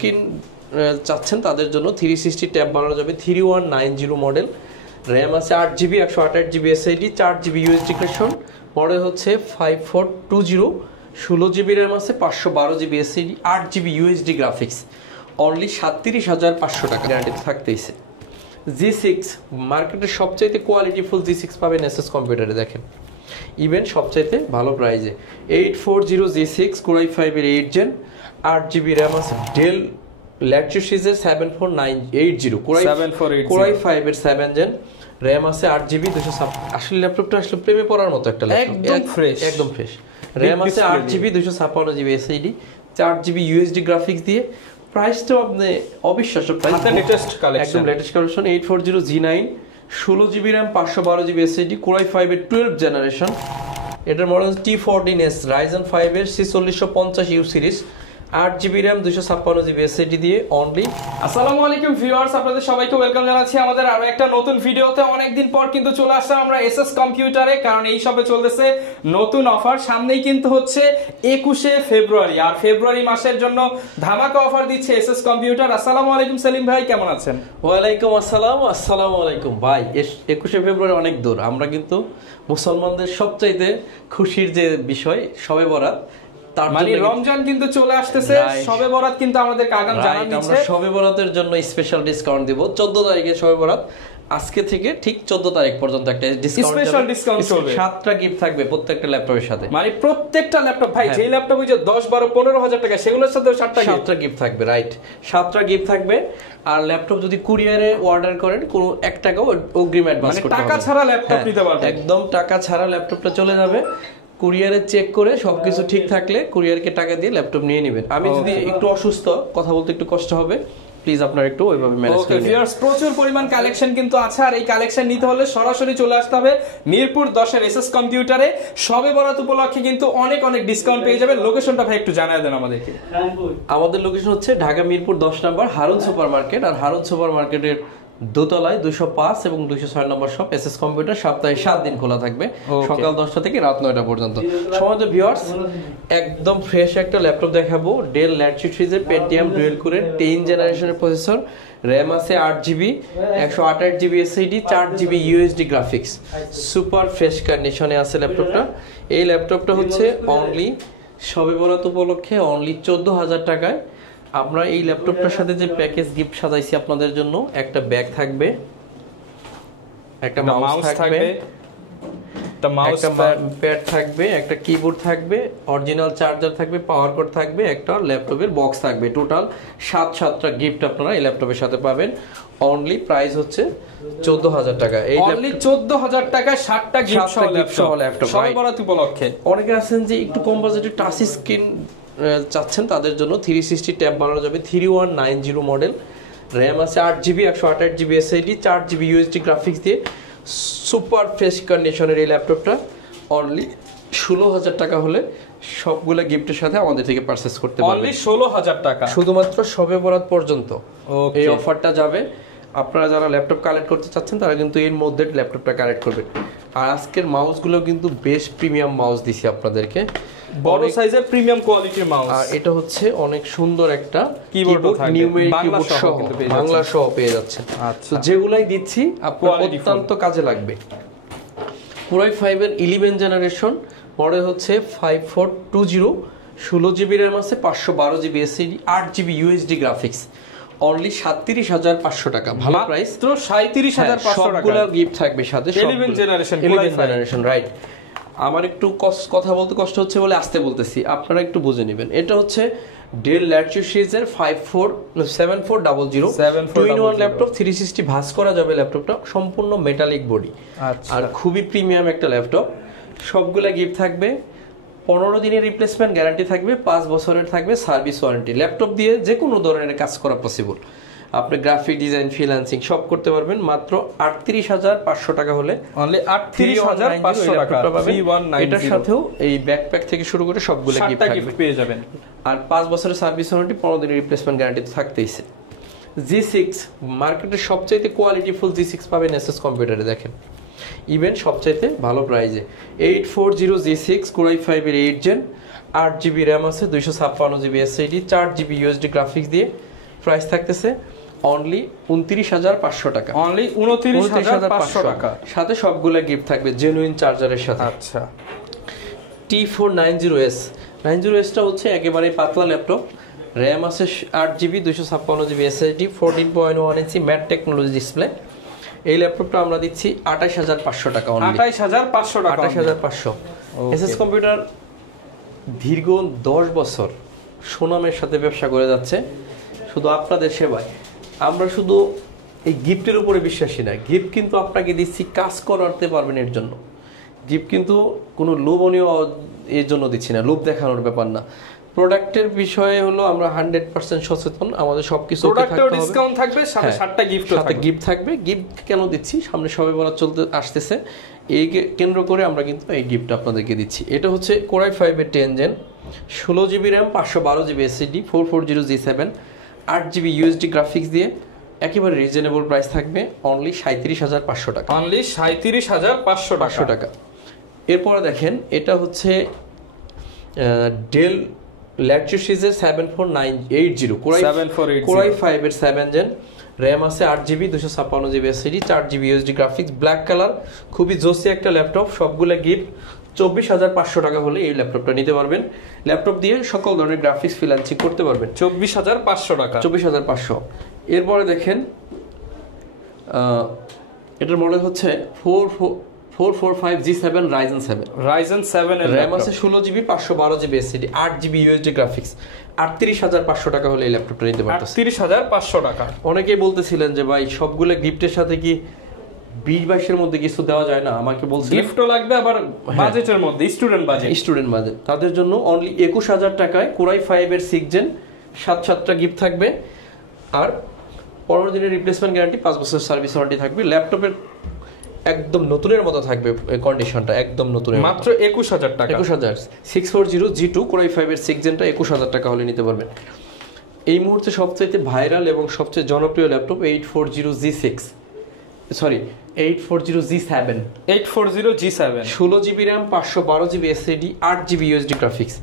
Screen চাচ্ছেন তাদের জন্য 360 ট্যাব বানানো যাবে। 3190 মডেল, র্যাম আছে 8GB 128GB SSD, 4GB USD connection, model হচ্ছে 5420, 16GB র্যাম আছে, 512GB SSD, 8GB USD graphics, only 37,500 টাকা গ্যারান্টি থাকতেইছে। G6 মার্কেটের সবচাইতে কোয়ালিটিফুল G6 পাবেন এসএস কম্পিউটারে। দেখেন ইভেন সবচাইতে ভালো প্রাইজে 840 G6 Core i5 এর 8 জেন, 8GB র্যাম আছে, ডেল ল্যাটিটিউড সিরিজের 74980 Core i5 এর 7 জেন, র্যাম আছে 8GB 256। আসলে ল্যাপটপটা আসলে প্রেমে পড়ার মতো একটা ল্যাপটপ, একদম ফ্রেশ। র্যাম আছে 8GB 256GB SSD, 4GB USD graphics দিয়ে। প্রাইসটাও আপনি অবিশ্বাস্য প্রাইস, লেটেস্ট কালেকশন, একদম latest collection. 840 G9, 16GB RAM, 512GB SSD, Core i5 এর 12th জেনারেশন। এটার মডেল T14S, Ryzen 5 এর 4650U series, 8GB RAM, 256GB SSD দিয়ে অনলি। আসসালামু আলাইকুম ভিউয়ার্স, আপনাদের সবাইকে ওয়েলকাম জানাচ্ছি আমাদের আরো একটা নতুন ভিডিওতে। অনেকদিন পর কিন্তু চলে আসলাম আমরা এসএস কম্পিউটারে, কারণ এই শপে চলতেছে নতুন অফার। সামনেই কিন্তু হচ্ছে 21শে ফেব্রুয়ারি, আর ফেব্রুয়ারি মাসের জন্য ধামাকা অফার দিচ্ছে এসএস কম্পিউটার। আসসালামু আলাইকুম সেলিম ভাই, কেমন আছেন? ওয়ালাইকুম আসসালাম। আসসালামু আলাইকুম ভাই। 21শে ফেব্রুয়ারি অনেক দূর, আমরা কিন্তু মুসলমানদের সবচাইতে খুশির যে বিষয় শবে বরাত, মানে রমজান কিন্তু চলে আসতেছে, শবে বরাত কিন্তু আমাদের আগাম জানান দিচ্ছে। আমরা শবে বরাতের জন্য স্পেশাল ডিসকাউন্ট দিব। 14 তারিখে শবে বরাত, আজকে থেকে ঠিক 14 তারিখ পর্যন্ত একটা স্পেশাল ডিসকাউন্ট চলবে। 7টা গিফট থাকবে প্রত্যেকটা ল্যাপটপের সাথে। মানে প্রত্যেকটা ল্যাপটপ ভাই, যে ল্যাপটপ হইছে 10 12 15,000 টাকা, সেগুলোর সাথে 7টা গিফট থাকবে। রাইট, 7টা গিফট থাকবে। আর ল্যাপটপ যদি কুরিয়ারে অর্ডার করেন, কোনো 1 টাকাও অগ্রিম অ্যাডভান্স করতে হবে না, টাকা ছাড়া ল্যাপটপ নিতে পারবেন। একদম টাকা ছাড়া ল্যাপটপটা চলে যাবে। কুরিয়ারে চেক করে সবকিছু ঠিক থাকলে কুরিয়ারকে টাকা দিয়ে ল্যাপটপ নিয়ে নেবেন। আমি যদি একটু অসুস্থ, কথা বলতে একটু কষ্ট হবে, প্লিজ আপনারা একটু ওইভাবে ম্যানেজ করে নিন। প্রচুর পরিমাণ কালেকশন কিন্তু আছে, আর এই কালেকশন নিতে হলে সরাসরি চলে আসতে হবে মিরপুর 10-এর এসএস কম্পিউটারে। শবে বরাত উপলক্ষে কিন্তু অনেক অনেক ডিসকাউন্ট পেয়ে যাবেন। লোকেশনটা ভাই একটু জানায় দেন আমাদেরকে। আমাদের লোকেশন হচ্ছে ঢাকা মিরপুর 10 নম্বর হারুন সুপার মার্কেট, আর হারুন সুপার মার্কেটের দোতলায় 205 এবং 206 নম্বর শপ এসএস কম্পিউটার। সপ্তাহে 7 দিন খোলা থাকবে, সকাল 10টা থেকে রাত 9টা পর্যন্ত। সম্মানিত ভিউয়ার্স, একদম ফ্রেশ একটা ল্যাপটপ দেখাবো। ডেল ল্যাটিটিউড সিরিজের পেন্টিয়াম ডুয়েল কোরের 10 জেনারেশনের প্রসেসর, র্যাম আছে 8GB 128GB SSD, 4GB USD graphics, super fresh কন্ডিশনে আছে ল্যাপটপটা। এই ল্যাপটপটা হচ্ছে অনলি শবে বরাত উপলক্ষে অনলি 14,000 টাকায়। আমরা এই ল্যাপটপটার সাথে যে প্যাকেজ গিফট সাজাইছি আপনাদের জন্য, একটা ব্যাগ থাকবে, একটা মাউস থাকবে, একটা প্যাড থাকবে, একটা কিবোর্ড থাকবে, অরিজিনাল চার্জার থাকবে, পাওয়ার কর্ড থাকবে, একটা ল্যাপটপের বক্স থাকবে। টোটাল 7টা গিফট আপনারা এই ল্যাপটপের সাথে পাবেন। অনলি প্রাইস হচ্ছে 14,000 টাকা। এই অনলি 14,000 টাকায় 7টা গিফট সহ ল্যাপটপ শবে বরাত উপলক্ষে। অনেকে আছেন যে একটু কম বাজেটে টাচ স্ক্রিন চাচ্ছেন, তাদের জন্য 360 ট্যাব বানানো যাবে। 3190 মডেল, র্যাম আছে 8GB 128GB SSD, 4GB USD graphics দিয়ে সুপার ফ্রেশ কন্ডিশনের এই ল্যাপটপটা অনলি 16,000 টাকা হলে সবগুলো গিফটের সাথে আমাদের থেকে পারচেজ করতে পারবেন। অনলি 16,000 টাকা শুধুমাত্র শবে বরাত পর্যন্ত এই অফারটা যাবে। আপনারা যারা ল্যাপটপ কালেক্ট করতে চাচ্ছেন তারা কিন্তু এর মধ্যে ল্যাপটপটা কালেক্ট করবেন। আর আজকের মাউসগুলো কিন্তু বেশ প্রিমিয়াম মাউস দিছি আপনাদেরকে, বড় সাইজের প্রিমিয়াম কোয়ালিটির মাউস। আর এটা হচ্ছে অনেক সুন্দর একটা কিবোর্ড, নিউমেরিক কিবোর্ড সহ বাংলা সহ পেয়ে যাচ্ছেন। তো যেগুলাই দিচ্ছি আপনার অত্যন্ত কাজে লাগবে। Core i5 এর 11 জেনারেশন, মডেল হচ্ছে 5420, 16GB র্যাম আছে, 512GB SSD, 8GB USD graphics, only 37,500 টাকা। ভালো প্রাইস, তো 37,500 টাকা। সবগুলো গিফট থাকবে সাথে। 11 জেনারেশন, রাইট। আমার একটু কথা বলতে কষ্ট হচ্ছে বলে আস্তে বলতেছি, আপনারা একটু বুঝে নেবেন। এটা হচ্ছে ডেল ল্যাটিটিউড সিরিজের 7400 2-in-1 ল্যাপটপ, 360 ভাঁজ করা যাবে ল্যাপটপটা, সম্পূর্ণ মেটালিক বডি, আর খুবই প্রিমিয়াম একটা ল্যাপটপ। সবগুলা গিফট থাকবে। 15 দিনের রিপ্লেসমেন্ট গ্যারান্টি থাকবে, 5 বছরের থাকবে সার্ভিস ওয়ারেন্টি। ল্যাপটপ দিয়ে যে কোনো ধরনের কাজ করা পসিবল। আপনি গ্রাফিক ডিজাইন, ফ্রিল্যান্সিং সব করতে পারবেন। মাত্র 38,500 টাকা হলে অনলি 38,500 টাকা এটার সাথেও এই ব্যাকপ্যাক থেকে শুরু করে সবগুলো গিফট পেয়ে যাবেন। আর 5 বছরের সার্ভিস ওয়ারেন্টি, 15 দিনের রিপ্লেসমেন্ট গ্যারান্টি তো থাকতেইছে। G6 মার্কেটের সবচাইতে কোয়ালিটিফুল G6 পাবেন এসএস কম্পিউটারে। দেখেন ইভেন সবচাইতে ভালো প্রাইজে 840 G6 Core i5 এর 8 জেন, 8GB র্যাম আছে, 256GB SSD, 4GB USD graphics দিয়ে প্রাইস থাকতেছে অনলি 29,500 টাকা। অনলি 29,500 টাকা। সাথে সবগুলো গিফট থাকবে জেনুইন চার্জারের সাথে। আচ্ছা, T490S 90Sটা হচ্ছে একেবারে পাতলা ল্যাপটপ, র্যাম আছে 8GB 256GB SSD, 14.1 ইঞ্চি ম্যাট টেকনোলজি ডিসপ্লে। এই ল্যাপটপটা আমরা দিচ্ছি 28,500 টাকা অনলি। 28,500 টাকা। 28,500। এসএস কম্পিউটার দীর্ঘ 10 বছর সুনামের সাথে ব্যবসা করে যাচ্ছে শুধু আপনাদের সেবায়। আমরা শুধু এই গিফটের উপরে বিশ্বাসী না, গিফট কিন্তু আপনাকে দিচ্ছি কাজ করাতে পারবেন এর জন্য। গিফট কিন্তু কোনো লোভনীয় এর জন্য দিচ্ছি না, লোভ দেখানোর ব্যাপার না। প্রোডাক্টের বিষয়ে হলো আমরা 100% সচেতন, আমাদের সবকিছু প্রোডাক্টেও ডিসকাউন্ট থাকবে, সাথে 7টা গিফটও থাকবে। গিফট থাকবে। গিফট কেন দিচ্ছি, সামনে সবে বরাত চলতে আসতেছে, এই কেন্দ্র করে আমরা কিন্তু এই গিফট আপনাদেরকে দিচ্ছি। এটা হচ্ছে Core i5 এর 10 gen, 16GB RAM, 512GB SSD, 440G7, 8GB USD graphics দিয়ে একেবারে রিজনেবল প্রাইস থাকবে অনলি 37,500 টাকা। অনলি 37,500 টাকা। এরপরে দেখেন এটা হচ্ছে ডেল ল্যাটিটিউড সিরিজের 7480 Core i5 এর 7 জেন, র্যাম আছে 8GB 256GB SSD, 4GB USD graphics, black colour, খুবই জোসি একটা ল্যাপটপ। সবগুলো গিফট 24,500 টাকা হলে এই ল্যাপটপটা নিতে পারবেন। ল্যাপটপ দিয়ে সকল ধরনের গ্রাফিক্স ফ্রিল্যান্সিং করতে পারবেন। 24,500 টাকা। 24,500। এরপরে দেখেন এটার মডেল হচ্ছে 445G7 Ryzen 7 এর র্যাম আছে 16GB 512GB SSD, 8GB USD graphics. 38,500 টাকা হলে এই ল্যাপটপটা নিতে পারতেছেন। 38,500 টাকা। অনেকেই বলতেছিলেন যে ভাই সবগুলো গিফটের সাথে কি 20-22 এর মধ্যে কিছু দেওয়া যায় না, আমাকে বলছিলেন গিফটও লাগবে আবার বাজেটের মধ্যে, স্টুডেন্ট বাজেট। তাদের জন্য অনলি 21,000 টাকায় Core i5 এর 6 জেন 7টা গিফট থাকবে। আর 15 দিনের রিপ্লেসমেন্ট গ্যারান্টি, 5 বছরের সার্ভিস ওয়ারেন্টি থাকবে। ল্যাপটপের একদম নতুনের মতো থাকবে কন্ডিশনটা, একদম নতুনের, মাত্র 21,000 টাকা। 21,000 640G2 Core i5 এর 6 জেনটা 21,000 টাকা হলে নিতে পারবেন। এই মুহূর্তে সবচেয়ে ভাইরাল এবং সবচেয়ে জনপ্রিয় laptop 840G7 840G7 16GB RAM, 512GB SSD, 8GB USD graphics.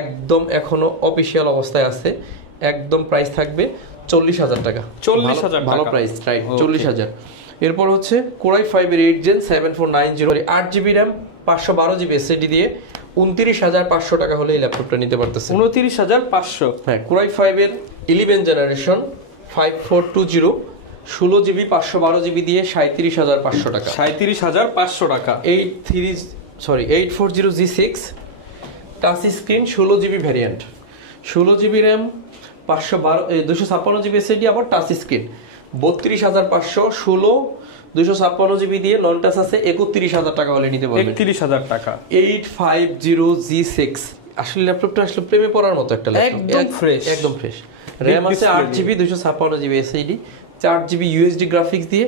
একদম এখনো অফিশিয়াল অবস্থায় আছে। একদম প্রাইস থাকবে 40,000 টাকা। 40,000 ভালো প্রাইস, রাইট, 40,000। এরপর হচ্ছে Core i5 এর 8 gen 7490 8GB RAM, 512GB SSD দিয়ে 29,500 টাকা হলে এই ল্যাপটপটা নিতে পারতেছেন। 29,500। হ্যাঁ, Core i5 এর 11 জেনারেশন 5420 16GB 512GB দিয়ে 37,500 টাকা। 37,500 টাকা। 840G6 touch screen 16GB variant, 16GB RAM, 256GB SSD, আবার টাচ স্ক্রিন। 32,500 16 256GB দিয়ে নন টাচ আছে 31,000 টাকা হলে নিতে পারবেন। 31,000 টাকা। 850G6 আসলে ল্যাপটপটা আসলে প্রেমে পড়ার মতো একটা ল্যাপটপ, একদম ফ্রেশ। র্যাম আছে 8GB 256GB SSD, 4GB USD graphics দিয়ে।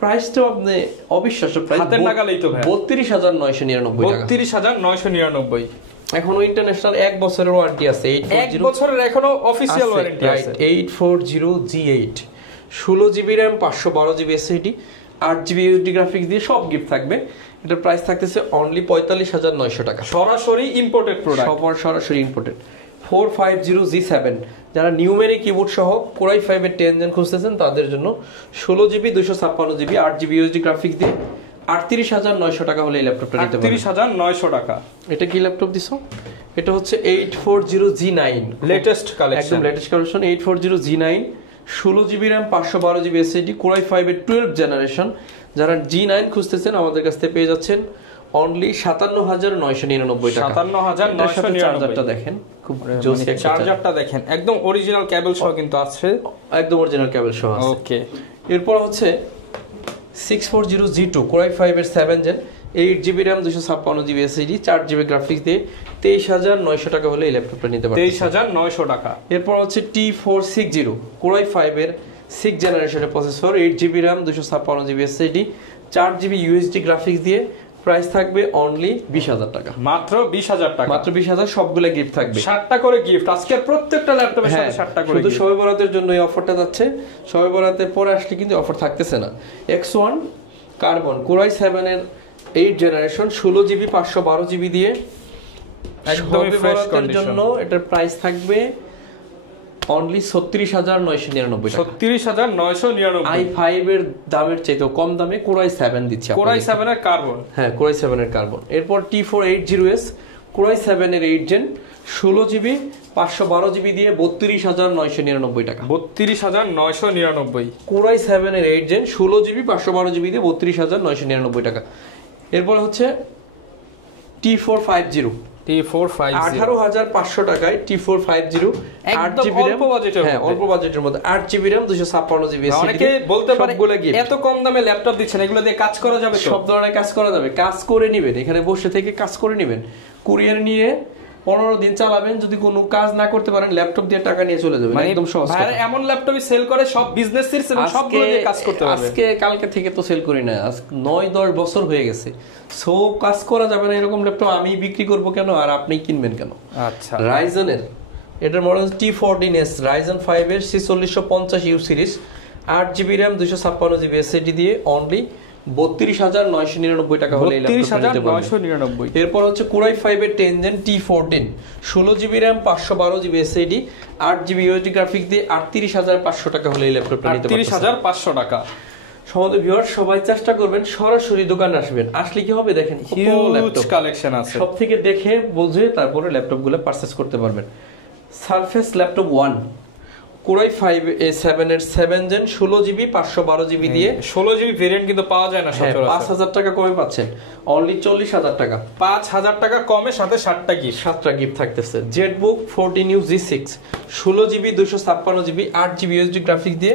প্রাইসটা আপনি অবিশ্বাস্য প্রাইস, হাতের নাগালেই তো ভাই, 32,999 টাকা। 32,999। এখনো ইন্টারন্যাশনাল 1 বছরের ওয়ারেন্টি আছে। 1 বছরের এখনো অফিশিয়াল ওয়ারেন্টি আছে। 840G8 16GB RAM, 512GB SSD, 8GB USD graphics দিয়ে সব গিফট থাকবে। এটার প্রাইস থাকতেছে অনলি 45,900 টাকা। সরাসরি ইম্পোর্টেড প্রোডাক্ট, সরাসরি ইম্পোর্টেড। 450G7 যারা নিউমেরিক কিবোর্ড সহ Core i5 এর 10 জেন খুঁজতেছেন তাদের জন্য 16GB 256GB 8GB USD graphics দিয়ে 38,900 টাকা হলে এই ল্যাপটপটা নিতে পারবেন। 38,900 টাকা। এটা কি ল্যাপটপ দিছো? এটা হচ্ছে 840G9 লেটেস্ট কালেকশন, একদম latest collection. 840G9 16GB RAM, 512GB SSD, Core i5 এর 12 জেনারেশন। যারা G9 খুঁজতেছেন আমাদের কাছ থেকে পেয়ে যাচ্ছেন অনলি 57,999 টাকা। 57,999। চার্জারটা দেখেন, খুব জোস একটা চার্জারটা দেখেন, একদম অরিজিনাল কেবল সহ কিন্তু আছে, একদম অরিজিনাল কেবল সহ আছে। ওকে। এরপর হচ্ছে 640G2 Core i5 এর 7 gen 8GB RAM, 256GB SSD, 4GB graphics দিয়ে 23,900 টাকা হলে এই ল্যাপটপটা নিতে পারবেন। 23,900 টাকা। এরপর হচ্ছে T460 Core i5 এর 6 জেনারেশনের processor, 8GB RAM, 256GB SSD, 4GB USD graphics দিয়ে প্রাইস থাকবে অনলি 20,000 টাকা। মাত্র 20,000 টাকা। মাত্র 20,000। সবগুলো গিফট থাকবে, 7টা করে গিফট। আজকের প্রত্যেকটা ল্যাপটপের সাথে 7টা করে। শুধু শবে বরাতের জন্য এই অফারটা যাচ্ছে। শবে বরাতের পরে আসলে কিন্তু অফার থাকতেছে না। X1 কার্বন Core i7 এর 8 জেনারেশন 16GB 512GB দিয়ে একদমই ফ্রেশ কন্ডিশন জন্য এটার প্রাইস থাকবে অনলি 36,999 টাকা। 36,999। i5 এর দামের চাইতে কম দামে কোরাই 7 দিচ্ছে, কোরাই 7 এর কার্বন। হ্যাঁ, কোরাই 7 এর কার্বন। এরপর T480S কোরাই 7 এর 8 জেন 16GB 512GB দিয়ে 32,999 টাকা। 32,999। কোরাই 7 এর 8 জেন 16GB 512GB দিয়ে 32,999 টাকা। এরপর হচ্ছে T450 18,500 টাকায় T450 8GB অল্প বাজেটের মধ্যে। হ্যাঁ, অল্প বাজেটের মধ্যে 8GB RAM 256GB SSD। অনেকে বলতে পারে এত কম দামে ল্যাপটপ দিচ্ছেন, এগুলো দিয়ে কাজ করা যাবে? সব ধরনের কাজ করা যাবে, কাজ করে নেবেন, এখানে বসে থেকে কাজ করে নেবেন, কুরিয়ার নিয়ে 15 দিন চালাবেন, যদি কোনো কাজ না করতে পারেন ল্যাপটপ দিয়ে টাকা নিয়ে চলে যাবেন, একদম সহজ। ভাই এমন ল্যাপটপই সেল করে সব বিজনেস সিরিজ এবং সবগুলো দিয়ে কাজ করতে পারবে। আজকে কালকে থেকে তো সেল করি না, আজ 9-10 বছর হয়ে গেছে। সো কাজ করা যাবে না এরকম ল্যাপটপ আমি বিক্রি করব কেন আর আপনি কিনবেন কেন? আচ্ছা, রাইজেনের এটার মডেল T14S রাইজেন 5 এর 4650U series 8GB RAM 256GB SSD দিয়ে অনলি 32,999 টাকা হলে এই ল্যাপটপটা নিতে পারবেন। 32,999। এরপর হচ্ছে কোরাই 5 এর 10 gen T14 16GB RAM 512GB SSD 8GB USD graphics দিয়ে 38,500 টাকা হলে এই ল্যাপটপটা নিতে পারবেন। 38,500 টাকা। সমাদর ভিউয়ার সবাই চেষ্টা করবেন সরাসরি দোকানে আসবেন, আসলে কি হবে দেখেন হিউজ কালেকশন আছে, সব থেকে দেখে বুঝে তারপরে ল্যাপটপগুলো পারচেজ করতে পারবেন। সারফেস ল্যাপটপ 1 কোরাই 5A7 এর 7 জেন 16GB 512GB দিয়ে 16GB ভেরিয়েন্ট কিন্তু পাওয়া যায় না সচরাচর। 5,000 টাকা কমে পাচ্ছেন, অনলি 40,000 টাকা। 5,000 টাকা কমে সাথে 7টা গিফট, 7টা গিফট থাকতেছে। Jetbook 14U G6 16GB 256GB 8GB USD graphics দিয়ে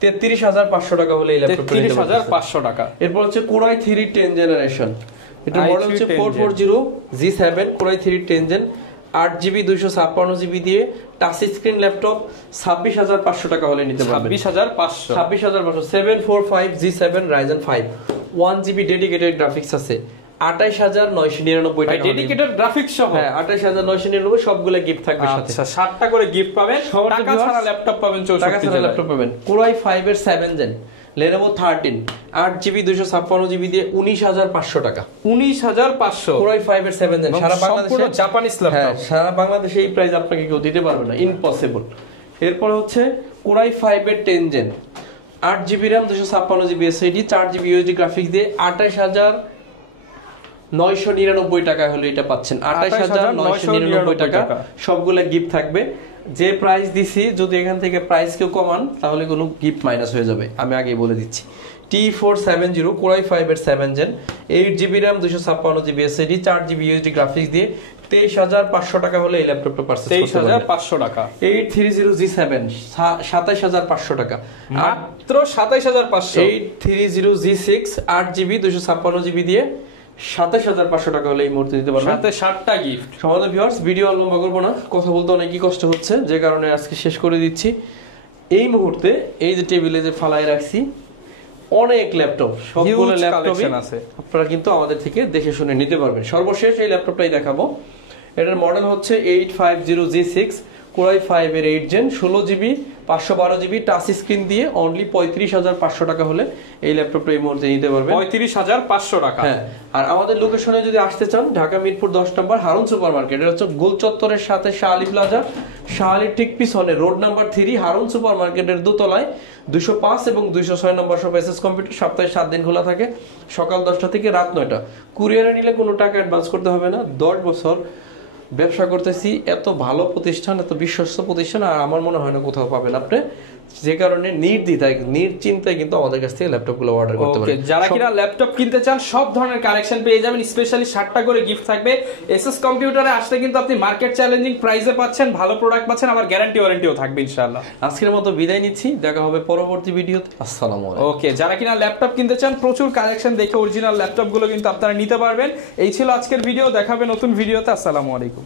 33,500 টাকা হলে এই ল্যাপটপটা নিতে পারবেন। 33,500 টাকা। এরপর হচ্ছে কোরাই 3 10 জেনারেশন, এটা মডেল হচ্ছে 440 G7 core i 3 10 gen 8GB 256GB দিয়ে টাচ স্ক্রিন ল্যাপটপ 26,500 টাকা হলে নিতে পারবেন। 26,500 745 G7 Ryzen 5 1GB dedicated graphics আছে 28,999 টাকা। ডেডিকেটেড গ্রাফিক্স সহ হ্যাঁ 28,999 সবগুলো গিফট থাকবে সাথে। আচ্ছা 7টা করে গিফট পাবেন, টাকা ছাড়া ল্যাপটপ পাবেন 64 জেলা ল্যাপটপ পাবেন। কোরাই 5 এর 7 জেন Lenovo 13 8GB 256GB দিয়ে 19,500 টাকা। 19,500 কোরাই 5 এর 7 জেন সারা বাংলাদেশে জাপানিজ ল্যাপটপ, সারা বাংলাদেশে এই প্রাইস আপনাকে কেউ দিতে পারবে না, ইম্পসিবল। এরপর হচ্ছে কোরাই 5 এর 10 gen 8GB RAM 256GB SSD 4GB USD graphics দিয়ে 28,999 টাকা হলে এটা পাচ্ছেন। 28,999 টাকা সবগুলা গিফট থাকবে। যে প্রাইস দিছি যদি এখান থেকে প্রাইস কেউ কমান তাহলে কোনো গিফট মাইনাস হয়ে যাবে, আমি আগেই বলে দিচ্ছি। T470 কোরাই 5 এর 7 gen 8GB RAM 256GB SSD 4GB USD graphics দিয়ে 23,500 টাকা হলে এই ল্যাপটপটা পারচেজ করতে পারবেন। 23,500 টাকা। 830 G7 27,500 টাকা, মাত্র 27,500। 830 G6 8GB 256GB দিয়ে 27,500 টাকা হলে এই মুহূর্তে দিতে পারবেন, সাথে 7টা গিফট। সমাদর ভিউয়ার্স ভিডিও আর লম্বা করব না, কথা বলতে অনেকই কষ্ট হচ্ছে, যে কারণে আজকে শেষ করে দিচ্ছি। এই মুহূর্তে এই যে টেবিলে যে ফালায় রাখছি অনেক ল্যাপটপ, সবগুলো ল্যাপটপই আপনারা কিন্তু আমাদের থেকে দেখে শুনে নিতে পারবেন। সর্বশেষ এই ল্যাপটপটাই দেখাবো, এটার মডেল হচ্ছে 850 G6 কোরাই 5 এর 8 gen 16GB 512GB touch screen দিয়ে অনলি 35,500 টাকা হলে এই ল্যাপটপটা এই মুহূর্তে নিতে পারবেন। 35,500 টাকা। হ্যাঁ, আর আমাদের লোকেশনে যদি আসতে চান ঢাকা মিরপুর 10 নম্বর হারুন সুপার মার্কেট, এটা হচ্ছে গোল চত্বরের সাথে শাহ আলী প্লাজা, শাহ আলীর ঠিক পিছনে রোড নাম্বার 3 হারুন সুপার মার্কেটের দোতলায় 205 এবং 206 নম্বর শপ এসএস কম্পিউটার, সপ্তাহে 7 দিন খোলা থাকে, সকাল 10টা থেকে রাত 9টা। কুরিয়ারে নিলে কোনো টাকা অ্যাডভান্স করতে হবে না। 10 বছর ব্যবসা করতেছি, এত ভালো প্রতিষ্ঠান, এত বিশ্বস্ত প্রতিষ্ঠান আর আমার মনে হয় না কোথাও পাবেন আপনি, যে কারণে নিশ্চিন্তায় কিন্তু আমাদের কাছ থেকে ল্যাপটপগুলো অর্ডার করতে পারেন। যারা কিনা ল্যাপটপ কিনতে চান সব ধরনের কালেকশন পেয়ে যাবেন, স্পেশালি 7টা করে গিফট থাকবে। এসএস কম্পিউটারে আসলে কিন্তু আপনি মার্কেট চ্যালেঞ্জিং প্রাইসে পাচ্ছেন, ভালো প্রোডাক্ট পাচ্ছেন, আবার গ্যারান্টি ওয়ারেন্টিও থাকবে ইনশাআল্লাহ। আজকের মতো বিদায় নিচ্ছি, দেখা হবে পরবর্তী ভিডিওতে। আসসালামু আলাইকুম। ওকে, যারা কিনা ল্যাপটপ কিনতে চান প্রচুর কালেকশন দেখে অরিজিনাল ল্যাপটপগুলো কিন্তু আপনারা নিতে পারবেন। এই ছিল আজকের ভিডিও, দেখাবে নতুন ভিডিওতে। আসসালামু আলাইকুম।